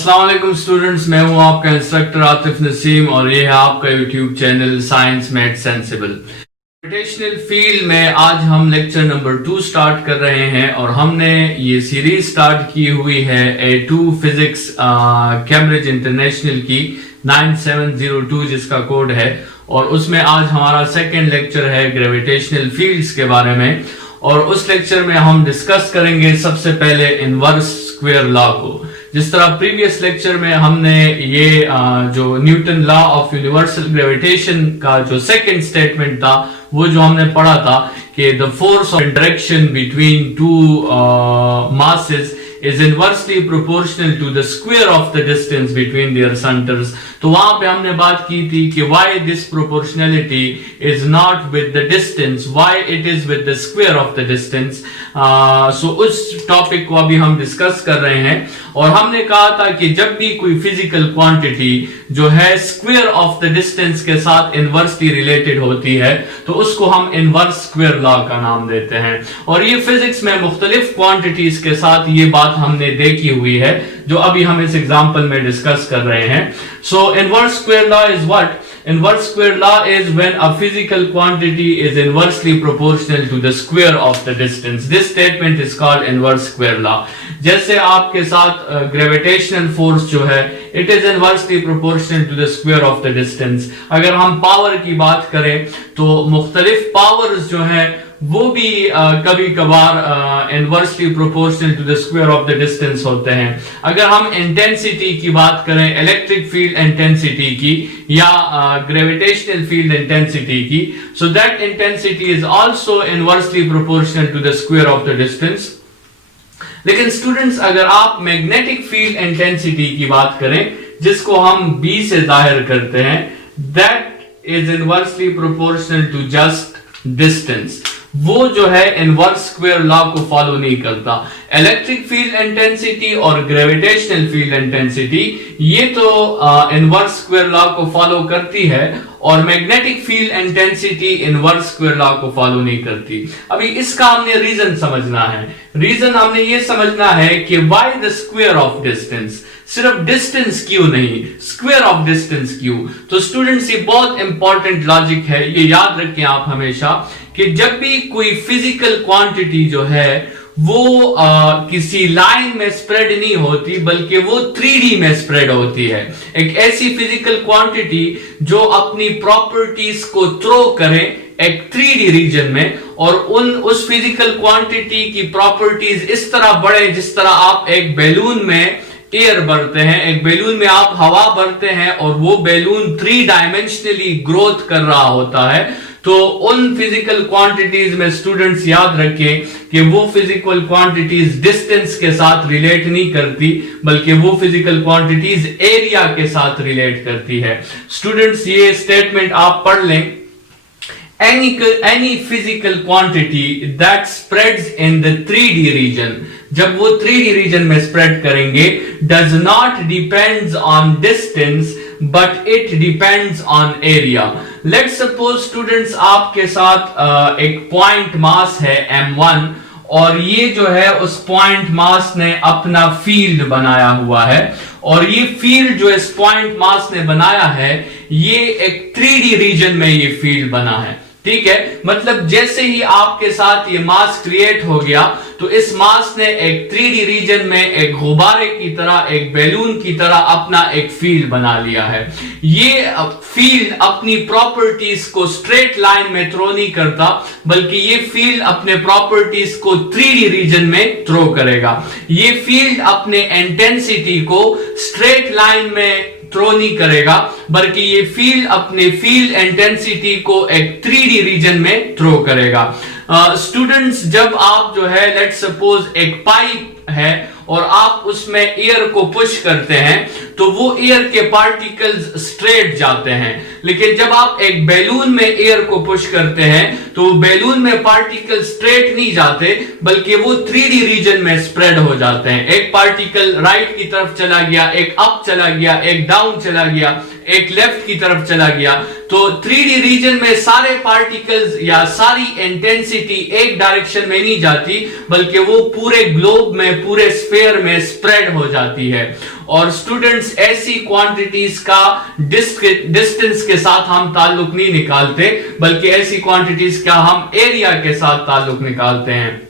अस्सलाम वालेकुम स्टूडेंट्स, मैं हूं आपका इंस्ट्रक्टर आतिफ नसीम और ये है आपका YouTube channel science math sensible. Gravitational field में आज हम लेक्चर नंबर 2 स्टार्ट कर रहे हैं और हमने ये सीरीज स्टार्ट की हुई है A2 फिजिक्स कैम्ब्रिज इंटरनेशनल की 9702 जिसका कोड है, और उसमें आज हमारा सेकेंड लेक्चर है ग्रेविटेशनल फील्ड्स के बारे में। और उस लेक्चर में हम डिस्कस करेंगे सबसे पहले इनवर्स स्क्वायर लॉ को। जिस तरह प्रीवियस लेक्चर में हमने ये जो Newton law of universal gravitation का जो सेकंड स्टेटमेंट था वो जो हमने पढ़ा था कि the force of interaction between two masses is inversely proportional to the square of the distance between their centers। तो वहां पे हमने बात की थी कि why this proportionality is not with the distance, why it is with the square of the distance। सो उस topic को अभी हम डिस्कस कर रहे हैं और हमने कहा था कि जब भी कोई फिजिकल क्वांटिटी जो है स्क्वायर ऑफ द डिस्टेंस के साथ इनवर्सली रिलेटेड होती है तो उसको हम इनवर्स स्क्वायर लॉ का नाम देते हैं। और ये फिजिक्स में मुख्तलिफ क्वांटिटीज के साथ ये बात हमने देखी हुई है जो अभी हम इस एग्जांपल में डिस्कस कर रहे हैं। सो inverse square law is what? Inverse square law is when a physical quantity is inversely proportional to the square of the distance. This statement is called inverse square law। जैसे आपके साथ gravitational force जो है it is inversely proportional to the square of the distance। अगर हम power की बात करें तो मुख्तलिफ पावर्स जो है वो भी कभी कभार inversely proportional to the square of the distance होते हैं। अगर हम इंटेंसिटी की बात करें, इलेक्ट्रिक फील्ड इंटेंसिटी की या ग्रेविटेशनल फील्ड इंटेंसिटी की, so that intensity is also inversely proportional to the square of the distance. लेकिन स्टूडेंट्स अगर आप मैग्नेटिक फील्ड इंटेंसिटी की बात करें जिसको हम B से जाहिर करते हैं, that is inversely proportional to just distance. वो जो है इनवर्स स्क्वायर लॉ को फॉलो नहीं करता। इलेक्ट्रिक फील्ड इंटेंसिटी और ग्रेविटेशनल फील्ड इंटेंसिटी ये तो इनवर्स स्क्वायर लॉ को फॉलो करती है और magnetic field intensity inverse square law को फॉलो नहीं करती। अभी इसका हमने रीजन समझना है। रीजन हमने ये समझना है कि why the square of distance, सिर्फ डिस्टेंस क्यों नहीं, स्क्वायर ऑफ डिस्टेंस क्यों। तो स्टूडेंट्स ये बहुत इंपॉर्टेंट लॉजिक है, ये याद रखें आप हमेशा कि जब भी कोई फिजिकल क्वांटिटी जो है वो किसी लाइन में स्प्रेड नहीं होती बल्कि वो 3D में स्प्रेड होती है। एक ऐसी फिजिकल क्वांटिटी जो अपनी प्रॉपर्टीज को थ्रो करे एक 3D रीजन में और उस फिजिकल क्वांटिटी की प्रॉपर्टीज इस तरह बढ़े जिस तरह आप एक बैलून में एयर भरते हैं, एक बैलून में आप हवा भरते हैं और वो बैलून 3 डायमेंशनली ग्रोथ कर रहा होता है। तो उन फिजिकल क्वांटिटीज में स्टूडेंट्स याद रखें कि वो फिजिकल क्वांटिटीज डिस्टेंस के साथ रिलेट नहीं करती बल्कि वो फिजिकल क्वांटिटीज एरिया के साथ रिलेट करती है। स्टूडेंट्स ये स्टेटमेंट आप पढ़ लें, any physical quantity that spreads in the 3D region, जब वो 3D region में स्प्रेड करेंगे, does not depends on distance but it depends on area। Let's suppose students आपके साथ एक पॉइंट मास है m1 और ये जो है उस पॉइंट मास ने अपना फील्ड बनाया हुआ है और ये फील्ड जो इस पॉइंट मास ने बनाया है ये एक 3D रीजन में ये फील्ड बना है। ठीक है, मतलब जैसे ही आपके साथ ये मास क्रिएट हो गया तो इस मास ने एक 3D रीजन में एक गुब्बारे की तरह, एक बैलून की तरह अपना एक फील्ड बना लिया है। ये फील्ड अपनी प्रॉपर्टीज को स्ट्रेट लाइन में थ्रो नहीं करता बल्कि ये फील्ड अपने प्रॉपर्टीज को 3D रीजन में थ्रो करेगा। ये फील्ड अपने इंटेंसिटी को स्ट्रेट लाइन में थ्रो नहीं करेगा बल्कि ये फील्ड अपने फील्ड इंटेंसिटी को एक 3D रीजन में थ्रो करेगा। स्टूडेंट्स जब आप जो है लेट्स सपोज एक पाइप है और आप उसमें एयर को पुश करते हैं तो वो एयर के पार्टिकल्स स्ट्रेट जाते हैं, लेकिन जब आप एक बैलून में एयर को पुश करते हैं तो बैलून में पार्टिकल स्ट्रेट नहीं जाते बल्कि वो 3D रीजन में स्प्रेड हो जाते हैं। एक पार्टिकल राइट की तरफ चला गया, एक अप चला गया, एक डाउन चला गया, एक लेफ्ट की तरफ चला गया, तो 3D रीजन में सारे पार्टिकल्स या सारी इंटेंसिटी एक डायरेक्शन में नहीं जाती, बल्कि वो पूरे ग्लोब में, पूरे स्फीयर में स्प्रेड हो जाती है। और स्टूडेंट्स, ऐसी क्वांटिटीज का डिस्टेंस के साथ हम ताल्लुक नहीं निकालते, बल्कि ऐसी क्वांटिटीज का हम एरिया के साथ ताल्लुक निकालते हैं।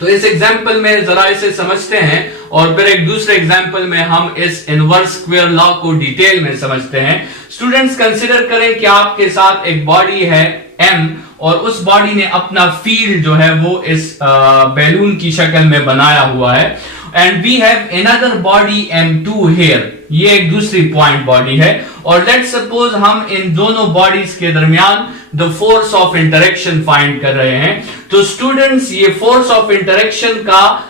तो इस एग्जाम्पल में जरा इसे समझते हैं और फिर एक दूसरे एग्जाम्पल में हम इस इनवर्स स्क्वायर लॉ को डिटेल में समझते हैं। स्टूडेंट्स, कंसीडर करें कि आपके साथ एक बॉडी है m और उस बॉडी ने अपना फील्ड जो है वो इस बैलून की शक्ल में बनाया हुआ है, and we have another body m2 here, ये एक दूसरी पॉइंट बॉडी है। और लेट्स सपोज हम इन दोनों बॉडीज के दरमियान the force of interaction find कर रहे हैं। तो स्टूडेंट्स, ये फोर्स ऑफ इंटरेक्शन का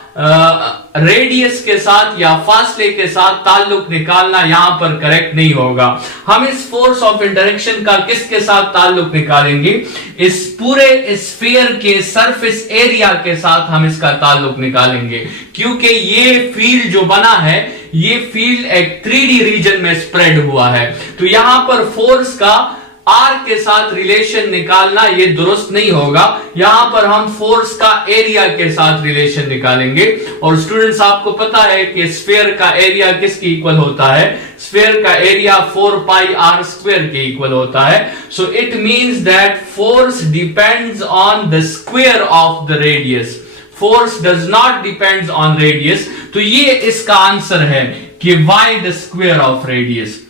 रेडियस के साथ या फासले के साथ ताल्लुक निकालना यहां पर करेक्ट नहीं होगा। हम इस फोर्स ऑफ इंटरेक्शन का किसके साथ ताल्लुक निकालेंगे? इस पूरे स्फीयर के सरफेस एरिया के साथ हम इसका ताल्लुक निकालेंगे, क्योंकि ये फील्ड जो बना है, ये फील्ड एक 3D रीजन में स्प्रेड हुआ है। तो यहां पर फोर्स का आर के साथ रिलेशन निकालना ये दुरुस्त नहीं होगा। यहां पर हम फोर्स का एरिया के साथ रिलेशन निकालेंगे। और स्टूडेंट्स, आपको पता है कि स्फीयर का एरिया किसके इक्वल होता है? स्फीयर का एरिया 4 पाई आर स्क्वायर के इक्वल होता है। So it means that force depends on the square of the radius, force does not depends on radius. तो ये इसका आंसर है कि why the square of radius.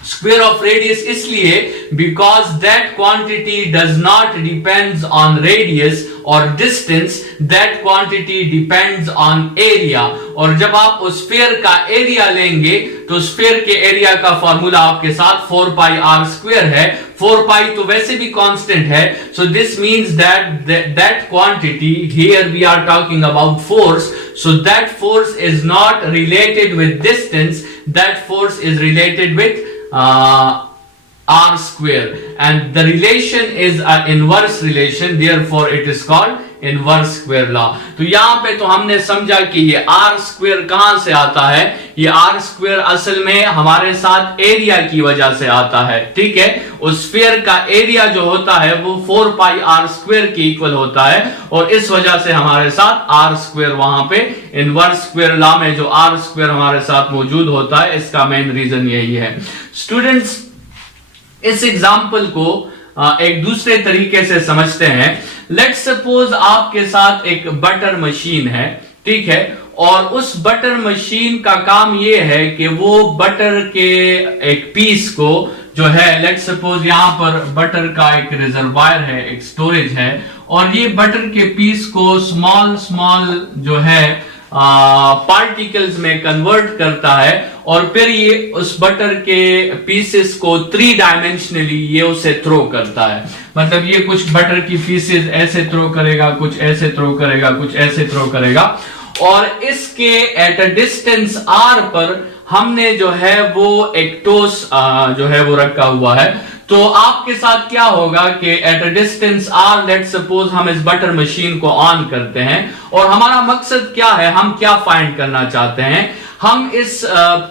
Square of radius इसलिए because that quantity does not depends on radius और distance, that quantity depends on area. और जब आप उस स्फीयर का एरिया लेंगे तो स्फीयर के एरिया का फॉर्मूला आपके साथ 4 पाई आर स्क्वायर है। 4 पाई तो वैसे भी कांस्टेंट है, so this means that quantity, here we are talking about force, so that force is not related with distance, that force is related with r square, and the relation is an inverse relation, therefore it is called inverse square law. तो यहां पे तो हमने समझा कि ये are square कहां से आता है। ये आर स्क्वायर असल में हमारे साथ एरिया की वजह से आता है, ठीक है। उस स्फीयर का एरिया जो होता है वो 4 पाई आर स्क्वायर के इक्वल होता है, और इस वजह से हमारे साथ आर स्क्वायर वहां पे इनवर्स स्क्वायर लॉ में जो आर स्क्वायर हमारे साथ मौजूद होता है, इसका मेन रीजन यही है। स्टूडेंट्स, इस एग्जाम्पल को एक दूसरे तरीके से समझते हैं। लेट्स सपोज आपके साथ एक बटर मशीन है, ठीक है, और उस बटर मशीन का काम ये है कि वो बटर के एक पीस को जो है, लेट्स सपोज यहां पर बटर का एक रिजर्वायर है, एक स्टोरेज है, और ये बटर के पीस को स्मॉल स्मॉल जो है पार्टिकल्स में कन्वर्ट करता है, और फिर ये उस बटर के पीसेस को 3 डायमेंशनली ये उसे थ्रो करता है। मतलब ये कुछ बटर की पीसेस ऐसे थ्रो करेगा, कुछ ऐसे थ्रो करेगा, कुछ ऐसे थ्रो करेगा, और इसके एट अ डिस्टेंस आर पर हमने जो है वो एक टोस जो है वो रखा हुआ है। तो आपके साथ क्या होगा कि at a distance r, let's suppose हम इस बटर मशीन को ऑन करते हैं, और हमारा मकसद क्या है, हम क्या फाइंड करना चाहते हैं? हम इस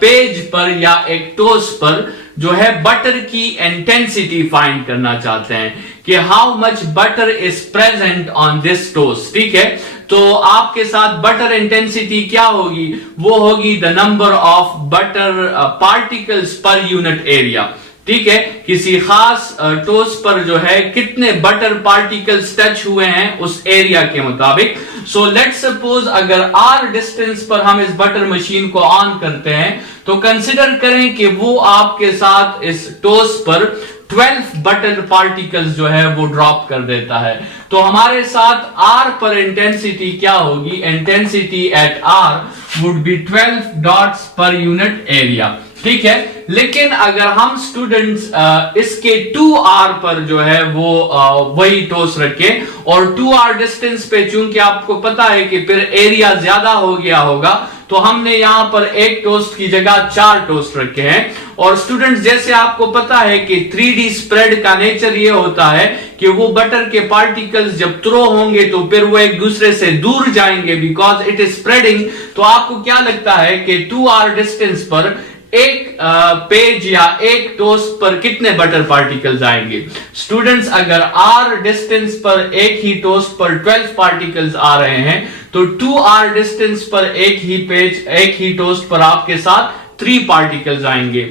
पेज पर या एक टोस्ट पर जो है बटर की इंटेंसिटी फाइंड करना चाहते हैं कि how much butter is present on this toast, ठीक है। तो आपके साथ बटर इंटेंसिटी क्या होगी? वो होगी the number of butter particles पर यूनिट एरिया, ठीक है। किसी खास टोस्ट पर जो है कितने बटर पार्टिकल्स टच हुए हैं उस एरिया के मुताबिक। सो लेट्स सपोज अगर आर डिस्टेंस पर हम इस बटर मशीन को ऑन करते हैं, तो कंसिडर करें कि वो आपके साथ इस टोस्ट पर 12 बटर पार्टिकल्स जो है वो ड्रॉप कर देता है। तो हमारे साथ आर पर इंटेंसिटी क्या होगी? Intensity at r would be 12 dots per unit area, ठीक है। लेकिन अगर हम स्टूडेंट्स इसके 2r पर जो है वो वही टोस्ट रखें, और 2r डिस्टेंस पे चूंकि आपको पता है कि फिर एरिया ज्यादा हो गया होगा, तो हमने यहां पर एक टोस्ट की जगह 4 टोस्ट रखे हैं। और स्टूडेंट्स, जैसे आपको पता है कि 3D स्प्रेड का नेचर ये होता है कि वो बटर के पार्टिकल्स जब थ्रो होंगे तो फिर वो एक दूसरे से दूर जाएंगे, बिकॉज इट इज स्प्रेडिंग। तो आपको क्या लगता है कि 2r डिस्टेंस पर एक पेज या एक टोस्ट पर कितने बटर पार्टिकल्स आएंगे? स्टूडेंट्स, अगर r डिस्टेंस पर एक ही टोस्ट पर 12 पार्टिकल्स आ रहे हैं तो 2r डिस्टेंस पर एक ही टोस्ट पर आपके साथ 3 पार्टिकल्स आएंगे।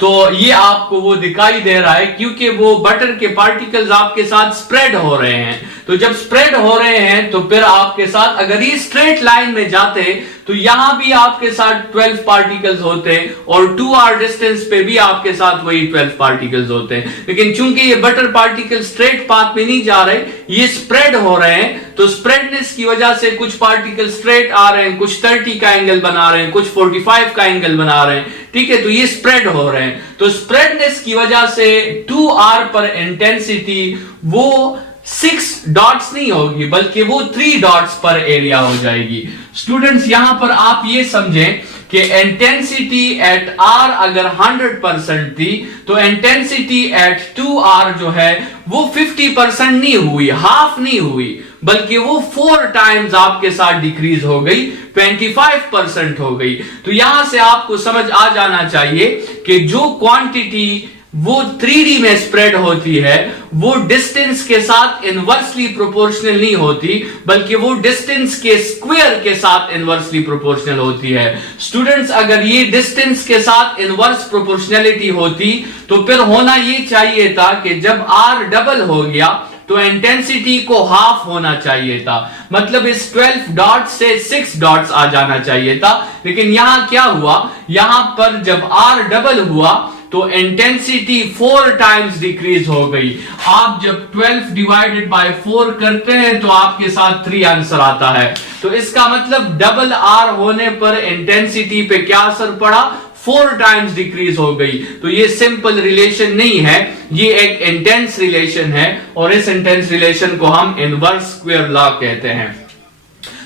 तो ये आपको वो दिखाई दे रहा है क्योंकि वो बटर के पार्टिकल्स आपके साथ स्प्रेड हो रहे हैं। तो जब स्प्रेड हो रहे हैं तो फिर आपके साथ अगर ये स्ट्रेट लाइन में जाते तो यहां भी आपके साथ 12 पार्टिकल्स होते और 2r डिस्टेंस पे भी आपके साथ वही 12 पार्टिकल्स होते हैं। लेकिन चूंकि ये बटर पार्टिकल स्ट्रेट पाथ में नहीं जा रहे, ये स्प्रेड हो रहे हैं, तो स्प्रेडनेस की वजह से कुछ पार्टिकल स्ट्रेट आ रहे हैं, कुछ 30 का एंगल बना रहे हैं, कुछ 45 का एंगल बना रहे हैं। ठीक है, तो ये स्प्रेड हो रहे हैं। तो स्प्रेडनेस की वजह से 2r पर इंटेंसिटी वो 6 डॉट्स नहीं होगी बल्कि वो 3 डॉट्स पर एरिया हो जाएगी। स्टूडेंट्स, यहां पर आप ये समझें कि इंटेंसिटी एट r अगर 100% थी तो इंटेंसिटी एट 2r जो है वो 50% नहीं हुई, हाफ नहीं हुई, बल्कि वो 4 टाइम्स आपके साथ डिक्रीज हो गई, 25% हो गई। तो यहां से आपको समझ आ जाना चाहिए कि जो क्वांटिटी वो 3D में स्प्रेड होती है वो डिस्टेंस के साथ इनवर्सली प्रोपोर्शनल नहीं होती, बल्कि वो डिस्टेंस के स्क्वायर के साथ इनवर्सली प्रोपोर्शनल होती है। स्टूडेंट्स, अगर ये डिस्टेंस के साथ इनवर्स प्रोपोर्शनलिटी होती तो फिर होना ये चाहिए था कि जब r डबल हो गया तो इंटेंसिटी को हाफ होना चाहिए था, मतलब इस 12 डॉट से 6 डॉट्स आ जाना चाहिए था। लेकिन यहां क्या हुआ, यहां पर जब r डबल हुआ तो इंटेंसिटी 4 टाइम्स डिक्रीज हो गई। आप जब 12 डिवाइडेड बाय 4 करते हैं तो आपके साथ 3 आंसर आता है। तो इसका मतलब डबल r होने पर इंटेंसिटी पे क्या असर पड़ा, 4 टाइम्स डिक्रीज हो गई। तो ये सिंपल रिलेशन नहीं है, ये एक इंटेंस रिलेशन है और इस इंटेंस रिलेशन को हम इनवर्स स्क्वायर लॉ कहते हैं।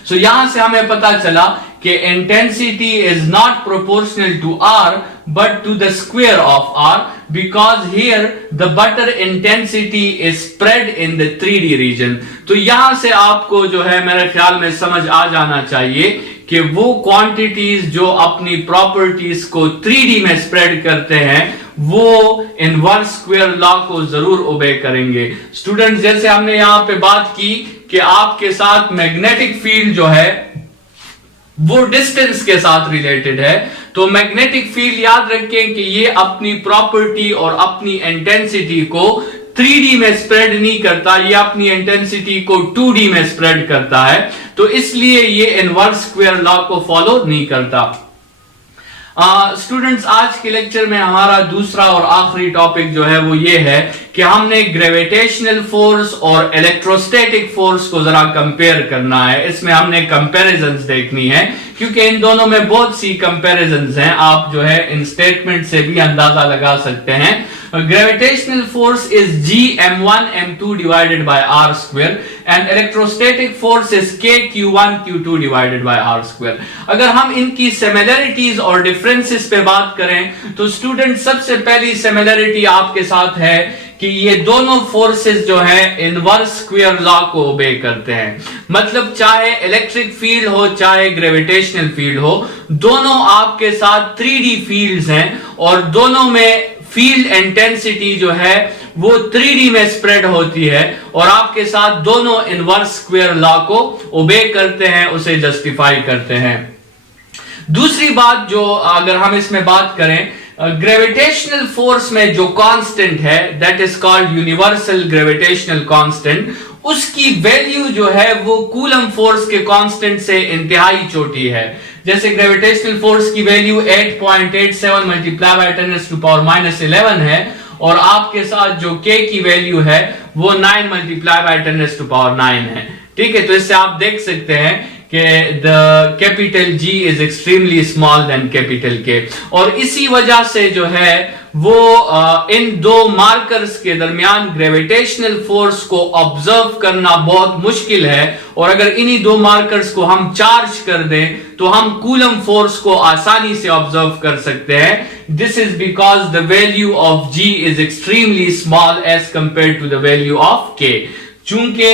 सो यहां से हमें पता चला कि intensity is not proportional to r but to the square of r because here the butter intensity is spread in the 3D region। तो यहां से आपको जो है मेरे ख्याल में समझ आ जाना चाहिए कि वो क्वांटिटीज जो अपनी प्रॉपर्टीज को 3D में स्प्रेड करते हैं वो इनवर्स स्क्वायर लॉ को जरूर ओबे करेंगे। स्टूडेंट्स, जैसे हमने यहां पे बात की कि आपके साथ मैग्नेटिक फील्ड जो है वो डिस्टेंस के साथ रिलेटेड है, तो मैग्नेटिक फील्ड याद रखें कि ये अपनी प्रॉपर्टी और अपनी इंटेंसिटी को 3D में स्प्रेड नहीं करता, ये अपनी इंटेंसिटी को 2D में स्प्रेड करता है। तो इसलिए ये इनवर्स स्क्वायर लॉ को फॉलो नहीं करता। स्टूडेंट्स, आज के लेक्चर में हमारा दूसरा और आखिरी टॉपिक जो है वो ये है कि हमने ग्रेविटेशनल फोर्स और इलेक्ट्रोस्टैटिक फोर्स को जरा कंपेयर करना है। इसमें हमने कंपैरिजंस देखनी है क्योंकि इन दोनों में बहुत सी कंपैरिजंस हैं। आप जो है इन स्टेटमेंट से भी अंदाजा लगा सकते हैं। Gravitational force is G(m1 m2) divided by r square and electrostatic force is K(q1 q2) divided by r square। अगर हम इनकी सिमिलरिटीज और डिफरेंसेस पे बात करें तो स्टूडेंट, सबसे पहली सिमिलरिटी आपके साथ है कि ये दोनों फोर्सेस जो है इनवर्स स्क्वायर लॉ को ओबे करते हैं। मतलब चाहे इलेक्ट्रिक फील्ड हो चाहे ग्रेविटेशनल फील्ड हो, दोनों आपके साथ 3D फील्ड्स हैं और दोनों में फील्ड इंटेंसिटी जो है वो 3D में स्प्रेड होती है और आपके साथ दोनों इनवर्स स्क्वायर लॉ को ओबे करते हैं, उसे जस्टिफाई करते हैं। दूसरी बात जो अगर हम इसमें बात करें, ग्रेविटेशनल फोर्स में जो कांस्टेंट है that is called universal gravitational constant, उसकी वैल्यू जो है वो कूलम फोर्स के कांस्टेंट से इंतहाई छोटी है। जैसे ग्रेविटेशनल फोर्स की वैल्यू 8.87 मल्टीप्लाई बाय 10⁻⁻11 है और आपके साथ जो k की वैल्यू है वो 9 मल्टीप्लाई बाय 10⁻9 है। ठीक है, तो इससे आप देख सकते हैं कि the capital G is extremely small then capital K और इसी वजह से जो है वो इन दो मार्कर्स के दरमियान ग्रेविटेशनल फोर्स को ऑब्जर्व करना बहुत मुश्किल है और अगर इन्हीं दो मार्कर्स को हम चार्ज कर दें तो हम कूलम फोर्स को आसानी से ऑब्जर्व कर सकते हैं। This is because the value of G is extremely small as compared to the value of K। चूंकि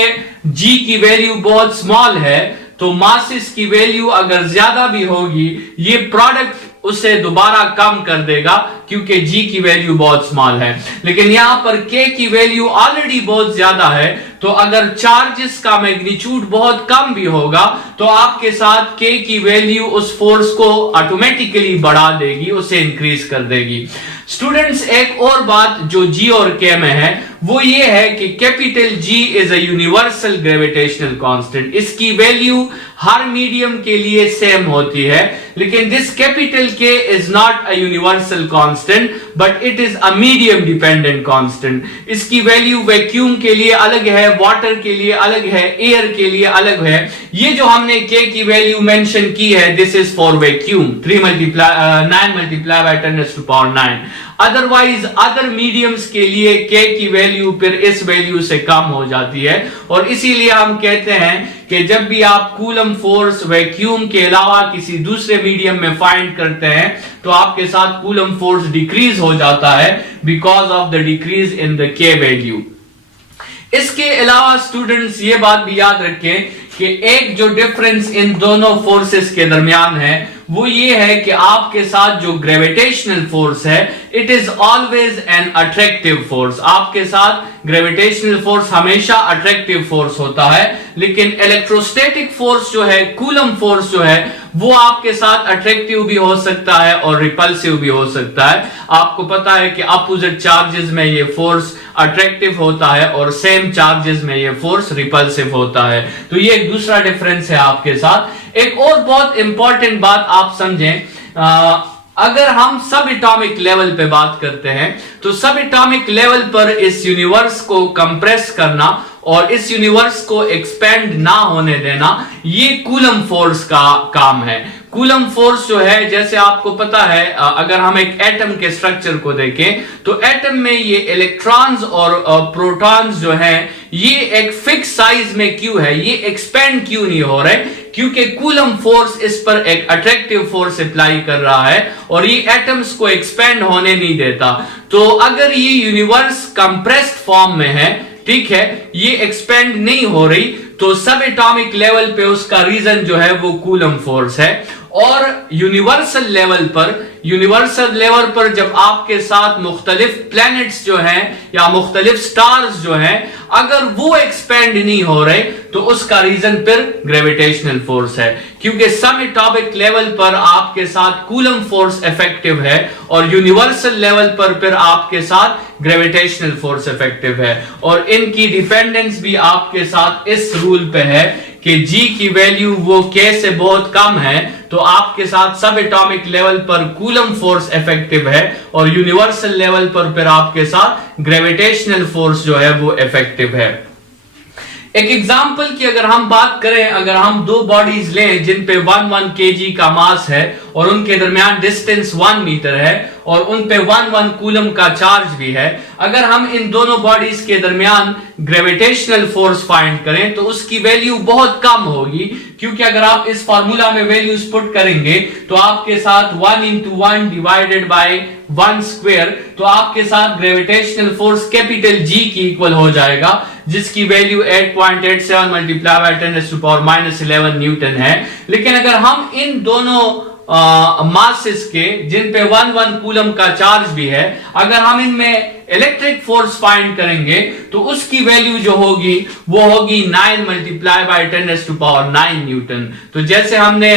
G की वैल्यू बहुत स्मॉल है तो मासेस की वैल्यू अगर ज्यादा भी होगी, ये प्रोडक्ट उसे दोबारा कम कर देगा क्योंकि जी की वैल्यू बहुत स्मॉल है। लेकिन यहां पर के की वैल्यू ऑलरेडी बहुत ज्यादा है, तो अगर चार्जेस का मैग्नीट्यूड बहुत कम भी होगा तो आपके साथ के की वैल्यू उस फोर्स को ऑटोमेटिकली बढ़ा देगी, उसे इंक्रीज कर देगी। स्टूडेंट्स, एक और बात जो जी और के में है वो ये है कि capital G is a universal gravitational constant. इसकी वैल्यू हर मीडियम के लिए सेम होती है, लेकिन दिस कैपिटल के is not a universal constant but it is a medium dependent constant. इसकी वैल्यू वैक्यूम के लिए अलग है, वाटर के लिए अलग है, एयर के लिए अलग है। ये जो हमने के की वैल्यू मेंशन की है, this is for vacuum 9 multiply by 10⁹9। Otherwise other mediums के लिए के की वैल्यू फिर इस वैल्यू से कम हो जाती है, और इसीलिए हम कहते हैं कि जब भी आप कूलम फोर्स वैक्यूम के अलावा किसी दूसरे मीडियम में फाइंड करते हैं तो आपके साथ कूलम फोर्स डिक्रीज हो जाता है because of the decrease in the के वैल्यू। इसके अलावा स्टूडेंट्स ये बात भी याद रखें कि एक जो डिफरेंस इन दोनों फोर्सेस के दरमियान है वो ये है कि आपके साथ जो ग्रेविटेशनल फोर्स है it is always an attractive force. आपके साथ ग्रेविटेशनल फोर्स हमेशा अट्रैक्टिव फोर्स होता है, लेकिन इलेक्ट्रोस्टैटिक फोर्स जो है, कूलम फोर्स जो है, वो आपके साथ अट्रैक्टिव भी हो सकता है और रिपल्सिव भी हो सकता है। आपको पता है कि अपोजिट चार्जेस में ये फोर्स अट्रैक्टिव होता है और सेम चार्जेस में ये फोर्स रिपल्सिव होता है। तो ये एक दूसरा डिफरेंस है आपके साथ। एक और बहुत इंपॉर्टेंट बात आप समझें, अगर हम सब एटॉमिक लेवल पे बात करते हैं तो सब एटॉमिक लेवल पर इस यूनिवर्स को कंप्रेस करना और इस यूनिवर्स को एक्सपेंड ना होने देना, ये कूलम फोर्स का काम है। कूलम फोर्स जो है, जैसे आपको पता है, अगर हम एक एटम के स्ट्रक्चर को देखें तो एटम में ये इलेक्ट्रॉन्स और प्रोटॉन्स जो हैं ये एक फिक्स साइज में क्यों है, ये एक्सपेंड क्यों नहीं हो रहे, क्योंकि कूलम फोर्स इस पर एक अट्रैक्टिव फोर्स अप्लाई कर रहा है और ये एटम्स को एक्सपेंड होने नहीं देता। तो अगर ये यूनिवर्स कंप्रेस्ड फॉर्म में है, ठीक है, ये एक्सपेंड नहीं हो रही, तो सब एटॉमिक लेवल पे उसका रीजन जो है वो कूलम फोर्स है। और यूनिवर्सल लेवल पर जब आपके साथ मुख्तलिफ प्लैनेट्स जो हैं या मुख्तलिफ स्टार्स जो हैं अगर वो एक्सपेंड नहीं हो रहे तो उसका रीजन फिर ग्रेविटेशनल फोर्स है, क्योंकि सब एटॉमिक लेवल पर आपके साथ कूलम फोर्स इफेक्टिव है और यूनिवर्सल लेवल पर फिर आपके साथ ग्रेविटेशनल फोर्स इफेक्टिव है। और इनकी डिपेंडेंस भी आपके साथ इस रूल पे है कि जी की वैल्यू वो के से बहुत कम है, तो आपके साथ सब एटॉमिक लेवल पर कूलम फोर्स इफेक्टिव है और यूनिवर्सल लेवल पर फिर आपके साथ ग्रेविटेशनल फोर्स जो है वो इफेक्टिव है। एक एग्जांपल की अगर हम बात करें, अगर हम दो बॉडीज लें जिन पे 1 kg का मास है और उनके दरमियान डिस्टेंस 1 मीटर है और उन पे 1 कूलम का चार्ज भी है, अगर हम इन दोनों बॉडीज के दरमियान ग्रेविटेशनल फोर्स फाइंड करें तो उसकी वैल्यू बहुत कम होगी, क्योंकि अगर आप इस फार्मूला में वैल्यूज पुट करेंगे तो आपके साथ 1 × 1 डिवाइडेड बाय 1 स्क्वायर, तो आपके साथ ग्रेविटेशनल फोर्स कैपिटल जी की इक्वल हो जाएगा, जिसकी वैल्यू 8.87 मल्टीप्लाई बाय 10⁻11 न्यूटन है। लेकिन अगर हम इन दोनों मासेस के जिन पे 1 कूलम का चार्ज भी है, अगर हम इनमें इलेक्ट्रिक फोर्स फाइंड करेंगे तो उसकी वैल्यू जो होगी वो होगी 9 मल्टीप्लाई बाय 10⁻9 न्यूटन। तो जैसे हमने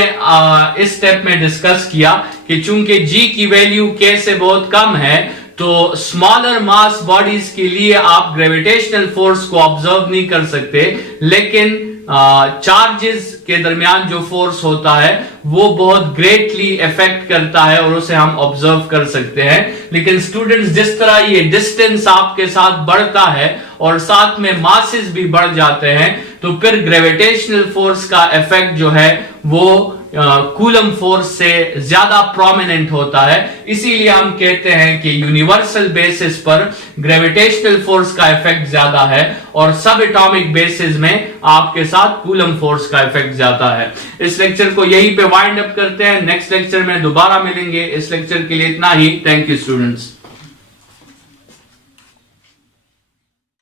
इस स्टेप में डिस्कस किया कि चूंकि जी की वैल्यू के से बहुत कम है तो स्मॉलर मास बॉडीज के लिए आप ग्रेविटेशनल फोर्स को ऑब्जर्व नहीं कर सकते, लेकिन चार्जेस के दरमियान जो फोर्स होता है वो बहुत ग्रेटली इफेक्ट करता है और उसे हम ऑब्जर्व कर सकते हैं। लेकिन स्टूडेंट्स, जिस तरह ये डिस्टेंस आपके साथ बढ़ता है और साथ में मासेस भी बढ़ जाते हैं तो फिर ग्रेविटेशनल फोर्स का इफेक्ट जो है वो कूलम फोर्स से ज्यादा प्रोमिनेंट होता है। इसीलिए हम कहते हैं कि यूनिवर्सल बेसिस पर ग्रेविटेशनल फोर्स का इफेक्ट ज्यादा है और सब एटॉमिक बेसिस में आपके साथ कूलम फोर्स का इफेक्ट ज्यादा है। इस लेक्चर को यहीं पे वाइंड अप करते हैं, नेक्स्ट लेक्चर में दोबारा मिलेंगे। इस लेक्चर के लिए इतना ही। Thank you students.